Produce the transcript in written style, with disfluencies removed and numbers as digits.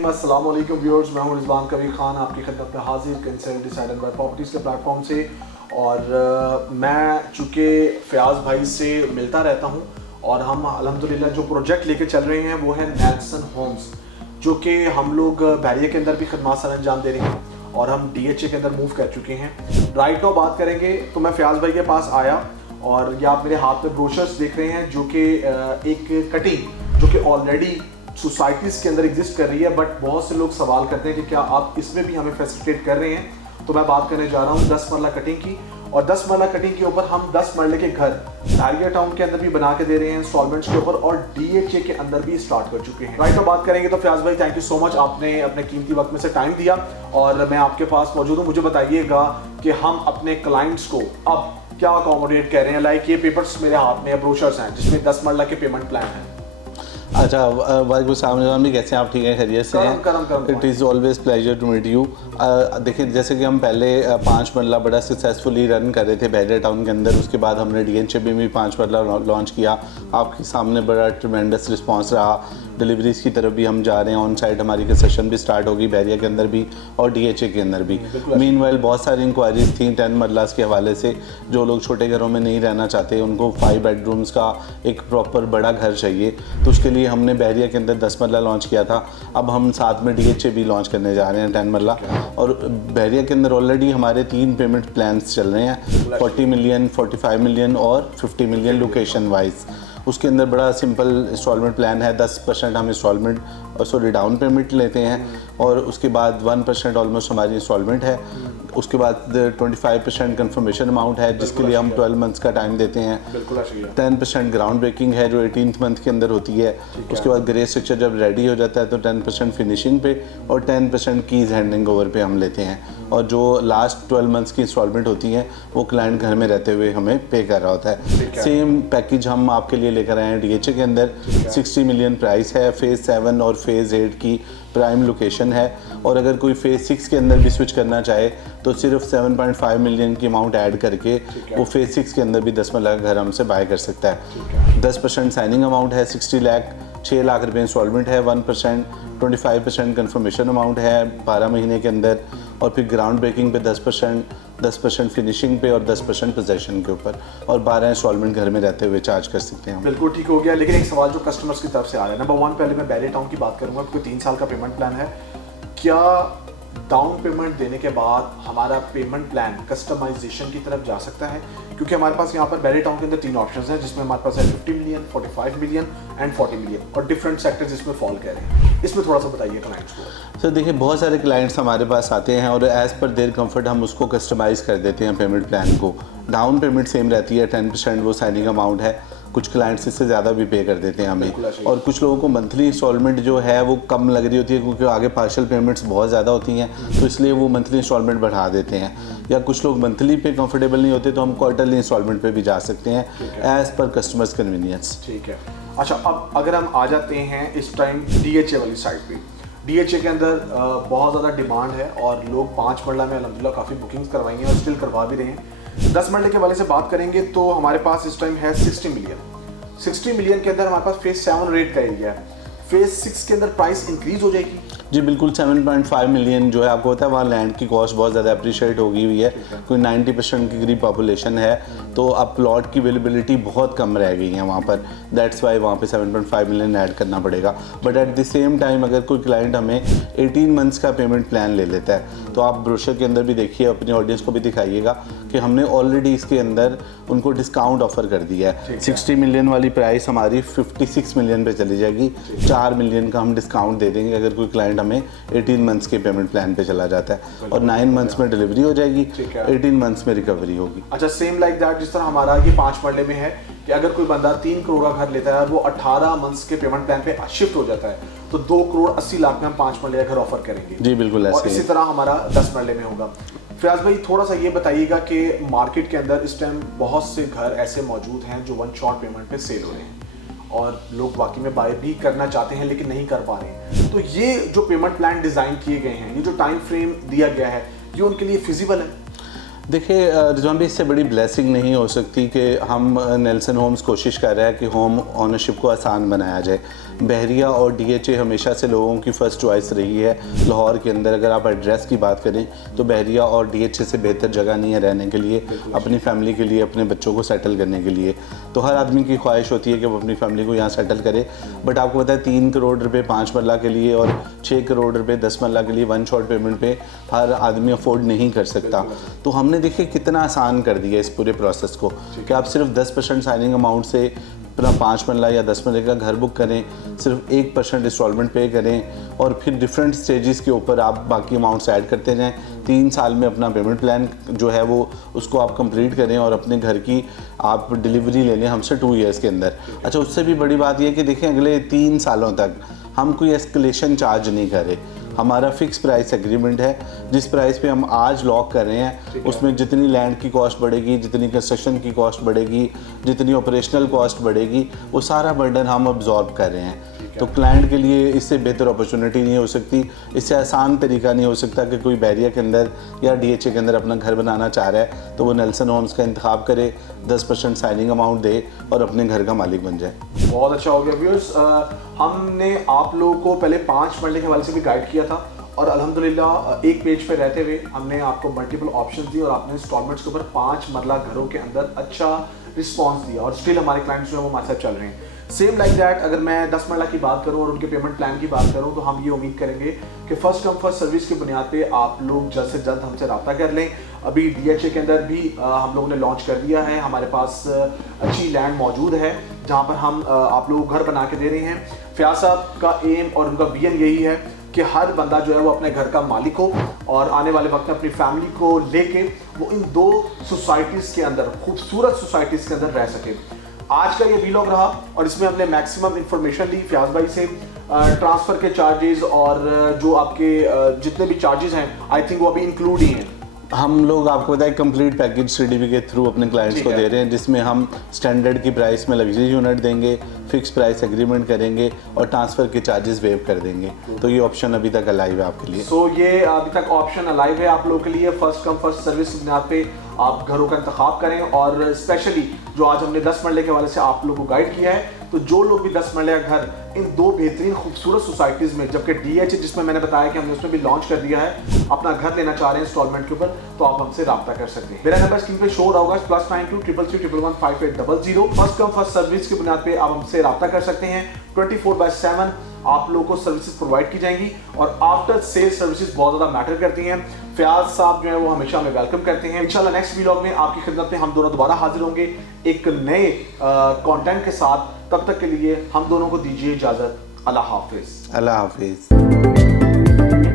रहीम, अस्सलाम वालेकुम व्यूअर्स। मैं हूं रिजवान कबीर खान आपकी खिदमत में हाजिर consult decide and buy properties के प्लेटफॉर्म से। और मैं चूँकि फ़याज़ भाई से मिलता रहता हूं और हम अल्हम्दुलिल्लाह जो प्रोजेक्ट लेके चल रहे हैं वो है नेल्सन होम्स, जो कि हम लोग बैरिया के अंदर भी खदमात सर अंजाम दे रहे हैं और हम DHA के अंदर मूव कर चुके हैं। राइट नाउ बात करेंगे तो मैं फ़याज़ भाई के पास आया और ये आप मेरे हाथ में ब्रोशर्स देख रहे हैं जो कि एक कटिंग जो कि ऑलरेडी सोसाइटीज़ के अंदर एग्जिस्ट कर रही है, बट बहुत से लोग सवाल करते हैं कि क्या आप इसमें भी हमें फैसिलिटेट कर रहे हैं। तो मैं बात करने जा रहा हूँ 10 मरला कटिंग की, और 10 मरला कटिंग के ऊपर हम 10 मरले के घर बैरिया टाउन के अंदर भी बना के दे रहे हैं इंस्टॉलमेंट्स के ऊपर, और DHA के अंदर भी स्टार्ट कर चुके हैं। राइट नाउ बात करेंगे तो फ़याज़ भाई थैंक यू सो मच, आपने अपने कीमती वक्त में से टाइम दिया और मैं आपके पास मौजूद हूँ। मुझे बताइएगा कि हम अपने क्लाइंट्स को अब क्या अकोमोडेट कर रहे हैं। लाइक ये पेपर्स मेरे हाथ में ब्रोशर्स हैं जिसमें 10 मरला के पेमेंट प्लान है। अच्छा, वालेकुम सलाम भी, कैसे हैं आप? ठीक हैं, खैरियत से हैं? It is always pleasure to meet you. देखिए, जैसे कि हम पहले 5 मरला बड़ा सक्सेसफुली रन कर रहे थे बैरिया टाउन के अंदर, उसके बाद हमने DHA में भी 5 मरला लॉन्च किया। आपके सामने बड़ा ट्रिमेंडस रिस्पांस रहा। डिलीवरीज़ की तरफ भी हम जा रहे हैं, ऑन साइट हमारी कंस्ट्रक्शन भी स्टार्ट होगी बैरिया के अंदर भी और DHA के अंदर भी। मीनवाइल बहुत सारी इंक्वायरीज थी 10 मरलास के हवाले से। जो लोग छोटे घरों में नहीं रहना चाहते, उनको 5 बेडरूम्स का एक प्रॉपर बड़ा घर चाहिए, तो उसके लिए हमने बैरिया के अंदर 10 मरला लॉन्च किया था। अब हम साथ में DHA भी लॉन्च करने जा रहे हैं 10 मरला। और बैरिया के अंदर ऑलरेडी हमारे 3 पेमेंट प्लान्स चल रहे हैं, 40 मिलियन, 45 मिलियन और 50 मिलियन लोकेशन वाइज। उसके अंदर बड़ा सिंपल इंस्टॉलमेंट प्लान है। 10% हम इंस्टॉलमेंट डाउन पेमेंट लेते हैं और उसके बाद 1% ऑलमोस्ट हमारी इंस्टॉलमेंट है। उसके बाद 25% कंफर्मेशन अमाउंट है जिसके लिए हम 12 मंथ्स का टाइम देते हैं। 10% ग्राउंड ब्रेकिंग है जो 18th मंथ के अंदर होती है। उसके बाद ग्रे स्ट्रक्चर जब रेडी हो जाता है तो 10% फिनिशिंग पे और 10% कीज़ हैंडिंग ओवर पे हम लेते हैं। और जो लास्ट 12 मंथ्स की इंस्टॉलमेंट होती हैं वो क्लाइंट घर में रहते हुए हमें पे कर रहा होता है। सेम पैकेज हम आपके लिए लेकर आए हैं DHA के अंदर। 60 मिलियन प्राइस है, फेज़ 7 और फेज़ 8 की प्राइम लोकेशन है। और अगर कोई फेज़ 6 के अंदर भी स्विच करना चाहे तो सिर्फ 7.5 मिलियन की अमाउंट ऐड करके वो फेज़ 6 के अंदर भी 10 मरला घर हमसे बाय कर सकता है। 10% साइनिंग अमाउंट है, 60 लाख, 6 लाख रुपये इंस्टॉलमेंट है, 1%, 25% कंफर्मेशन अमाउंट है 12 महीने के अंदर, और फिर ग्राउंड ब्रेकिंग पे 10% फिनिशिंग पे और 10% पोजेसन के ऊपर, और 12 इंस्टॉलमेंट घर में रहते हुए चार्ज कर सकते हैं। बिल्कुल ठीक हो गया। लेकिन एक सवाल जो कस्टमर्स की तरफ से आ रहा है, नंबर 1 पहले मैं बैरिया टाउन की बात करूंगा क्योंकि 3 साल का पेमेंट प्लान है। क्या डाउन पेमेंट देने के बाद हमारा पेमेंट प्लान कस्टमाइजेशन की तरफ जा सकता है? क्योंकि हमारे पास यहाँ पर बैरिया टाउन के अंदर 3 ऑप्शंस हैं जिसमें हमारे पास है 50 मिलियन, 45 मिलियन एंड 40 मिलियन, और डिफरेंट सेक्टर्स इसमें फॉल कर रहे हैं। इसमें थोड़ा सा बताइए क्लाइंट्स को। सर देखिए, बहुत सारे क्लाइंट्स हमारे पास आते हैं और एज़ पर देयर कंफर्ट हम उसको कस्टमाइज़ कर देते हैं पेमेंट प्लान को। डाउन पेमेंट सेम रहती है, 10% वो साइनिंग अमाउंट है। कुछ क्लाइंट्स इससे ज़्यादा भी पे कर देते हैं हमें, और कुछ लोगों को मंथली इंस्टॉलमेंट जो है वो कम लग रही होती है क्योंकि आगे पार्शियल पेमेंट्स बहुत ज़्यादा होती हैं, तो इसलिए वो मंथली इंस्टॉलमेंट बढ़ा देते हैं। या कुछ लोग मंथली पे कंफर्टेबल नहीं होते तो हम क्वार्टरली इंस्टॉलमेंट पे भी जा सकते हैं एज़ पर कस्टमर्स कन्वीनियंस। ठीक है। अच्छा, अब अगर हम आ जाते हैं इस टाइम DHA वाली साइड पे। DHA के अंदर बहुत ज़्यादा डिमांड है और लोग 5 मरला में अल्हम्दुलिल्लाह काफ़ी बुकिंग्स करवाई हैं और स्टिल करवा भी रहे हैं। 10 मरले के वाले से बात करेंगे तो हमारे पास इस टाइम है 60 मिलियन। 60 मिलियन के अंदर हमारे पास फेज़ 7 रेट का एरिया है। फेज़ 6 के अंदर प्राइस इंक्रीज हो जाएगी? जी बिल्कुल, 7.5 मिलियन जो है आपको पता है वहाँ लैंड की कॉस्ट बहुत ज़्यादा अप्रिशिएट हो गई हुई है। कोई 90% की करीब पॉपुलेशन है, तो अब प्लॉट की अवेलेबिलिटी बहुत कम रह गई है वहाँ पर। दैट्स वाई वहाँ पे 7.5 मिलियन ऐड करना पड़ेगा। But at the same time अगर कोई क्लाइंट हमें 18 मंथ्स का पेमेंट प्लान ले लेता है तो आप ब्रोशर के अंदर भी देखिए, अपनी ऑडियंस को भी दिखाइएगा कि हमने ऑलरेडी इसके अंदर उनको डिस्काउंट ऑफर कर दिया है। 60 मिलियन वाली प्राइस हमारी 56 मिलियन पे चली जाएगी। 4 मिलियन का हम डिस्काउंट दे देंगे अगर कोई क्लाइंट हमें 18 मंथ्स के पेमेंट प्लान पे चला जाता है, और 9 मंथ्स में डिलीवरी हो जाएगी, 18 मंथ्स में रिकवरी होगी। अच्छा, सेम लाइक दैट जिस तरह हमारा ये 5 मरले में है कि अगर कोई बंदा 3 करोड़ का घर लेता है वो 18 मंथ्स के पेमेंट प्लान पे शिफ्ट हो जाता है तो 2 करोड़ 80 लाख में हम 5 मरले का घर ऑफर करेंगे। जी बिल्कुल ऐसे। और इसी तरह हमारा 10 मरले में होगा। फ़याज़ भाई थोड़ा सा ये बताइएगा कि मार्केट के अंदर इस टाइम बहुत से घर ऐसे मौजूद हैं जो 1 शॉट पेमेंट पे सेल हो रहे हैं और लोग वाकई में बाय भी करना चाहते हैं लेकिन नहीं कर पा रहे हैं। तो ये जो पेमेंट प्लान डिज़ाइन किए गए हैं, ये जो टाइम फ्रेम दिया गया है, ये उनके लिए फिजिबल है? देखिए रिजवान भाई, इससे बड़ी ब्लेसिंग नहीं हो सकती कि हम नेल्सन होम्स कोशिश कर रहे हैं कि होम ओनरशिप को आसान बनाया जाए। बहरिया और DHA हमेशा से लोगों की फ़र्स्ट चॉइस रही है। लाहौर के अंदर अगर आप एड्रेस की बात करें तो बहरिया और DHA से बेहतर जगह नहीं है रहने के लिए, अपनी फैमिली के लिए, अपने बच्चों को सेटल करने के लिए। तो हर आदमी की ख्वाहिश होती है कि वो अपनी फैमिली को यहाँ सेटल करे, बट आपको पता है 3 करोड़ रुपए 5 मरला के लिए और 6 करोड़ रुपए 10 मरला के लिए वन शॉट पेमेंट पे हर आदमी अफोर्ड नहीं कर सकता। तो हमने देखिए कितना आसान कर दिया इस पूरे प्रोसेस को कि आप सिर्फ 10% साइनिंग अमाउंट से अपना 5 मरला या 10 मरले का घर बुक करें, सिर्फ 1% इंस्टॉलमेंट पे करें और फिर डिफरेंट स्टेजेस के ऊपर आप बाकी अमाउंट्स ऐड करते जाएं। 3 साल में अपना पेमेंट प्लान जो है वो उसको आप कंप्लीट करें और अपने घर की आप डिलीवरी ले लें हमसे 2 इयर्स के अंदर। अच्छा, उससे भी बड़ी बात यह कि देखें अगले 3 सालों तक हम कोई एस्केलेशन चार्ज नहीं कर रहे। हमारा फिक्स प्राइस एग्रीमेंट है, जिस प्राइस पे हम आज लॉक कर रहे हैं उसमें जितनी लैंड की कॉस्ट बढ़ेगी, जितनी कंस्ट्रक्शन की कॉस्ट बढ़ेगी, जितनी ऑपरेशनल कॉस्ट बढ़ेगी, वो सारा बर्डन हम अब्जॉर्ब कर रहे हैं। तो क्लाइंट के लिए इससे बेहतर अपॉर्चुनिटी नहीं हो सकती, इससे आसान तरीका नहीं हो सकता कि कोई बहरिया के अंदर या DHA के अंदर अपना घर बनाना चाह रहा है तो वो नेल्सन होम्स का इंतखाब करे, 10% साइनिंग अमाउंट दे और अपने घर का मालिक बन जाए। बहुत अच्छा हो गया व्यूअर्स। हमने आप लोगों को पहले 5 मरले के हवाले से भी गाइड किया था और अल्हम्दुलिल्लाह एक पेज पे रहते हुए हमने आपको मल्टीपल ऑप्शंस दिए और आपने इंस्टॉलमेंट्स के ऊपर 5 मरला घरों के अंदर अच्छा रिस्पांस दिया और स्टिल हमारे क्लाइंट्स जो है वो हमारे साथ चल रहे हैं। सेम लाइक दैट अगर मैं 10 मरला की बात करूं और उनके पेमेंट प्लान की बात करूं तो हम ये उम्मीद करेंगे कि फर्स्ट कम फर्स्ट सर्विस की बुनियाद पे आप लोग जल्द से जल्द हमसे रब्ता कर लें। अभी DHA के अंदर भी हम लोगों ने लॉन्च कर दिया है, हमारे पास अच्छी लैंड मौजूद है जहाँ पर हम आप लोगों को घर बना के दे रहे हैं। फयाज साहब का एम और उनका विजन यही है कि हर बंदा जो है वो अपने घर का मालिक हो और आने वाले वक्त में अपनी फैमिली को लेके वो इन 2 सोसाइटीज़ के अंदर, खूबसूरत सोसाइटीज़ के अंदर रह सके। आज का ये वीलॉग रहा और इसमें हमने मैक्सिमम इंफॉर्मेशन ली फयाज भाई से। ट्रांसफ़र के चार्जेस और जो आपके जितने भी चार्जेस हैं आई थिंक वो अभी इंक्लूड ही हैं। हम लोग आपको पता है कंप्लीट पैकेज CDB के थ्रू अपने क्लाइंट्स को दे रहे हैं, जिसमें हम स्टैंडर्ड की प्राइस में लग्जरी यूनिट देंगे, फिक्स प्राइस एग्रीमेंट करेंगे और ट्रांसफ़र के चार्जेस वेव कर देंगे। तो ये ऑप्शन अभी तक अलाइव है आपके लिए। सो ये अभी तक ऑप्शन अलाइव है आप लोगों के लिए। फर्स्ट कम फर्स्ट सर्विस की बुनियाद पे आप घरों का इंतखाब करें और स्पेशली जो आज हमने 10 मरले के हवाले से आप लोगों को गाइड किया है, तो जो लोग भी 10 मरले का घर इन 2 बेहतरीन खूबसूरत सोसाइटीज़ में, जबकि DHA जिसमें मैंने बताया कि हमने उसमें भी लॉन्च कर दिया है, अपना घर लेना चाह रहे हैं इंस्टॉलमेंट के ऊपर, तो आप हमसे रब्ता कर सकते हैं। मेरा नंबर स्क्रीन पे शो रहा होगा +92 333 111 5800। फर्स्ट कम फर्स्ट सर्विस की बुनियाद पे आप हमसे रब्ता कर सकते हैं। 24/7 आप लोगों को सर्विसेज प्रोवाइड की जाएंगी और आफ्टर सेल सर्विसेज बहुत ज़्यादा मैटर करती हैं। फयाज साहब जो है वो हमेशा हमें वेलकम करते हैं। इंशाल्लाह नेक्स्ट व्लॉग में आपकी खिदमत में हम दोनों दोबारा हाजिर होंगे एक नए कंटेंट के साथ। तब तक के लिए हम दोनों को दीजिए इजाज़त। अल्लाह हाफिज़। अल्लाह हाफिज़।